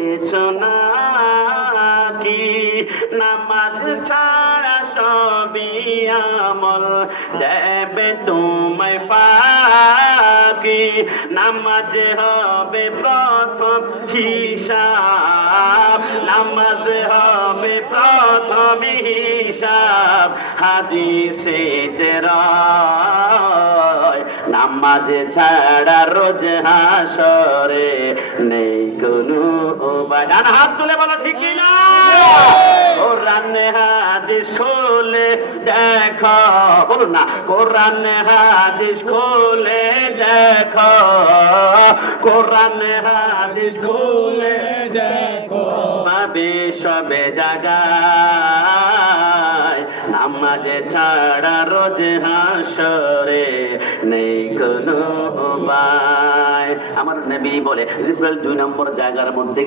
দেখেছো নাকি নামাজ ছাড়া সবই আমল দেবে তোমায় ফাঁকি নামাজ হবে প্রথম হিসাব নামাজ হবে প্রথম হিসাব হাদিসে রয় নামাজ ছাড়া রোজ হাসরে নেই কোনো উপায়। ডান হাত তুলে বলো ঠিক কি না? কোরআন হাদিস খুলে দেখো, বলুন না, কোরআন হাদিস খুলে দেখো, কোরআন হাদিস খুলে দেখো পাবে সবে জায়গায় নামাজে ছাড়া রোজ হাসরে নেই কোনো উপায়। আমার নবী বলে জিবরাইল 2 নম্বর জায়গার মধ্যে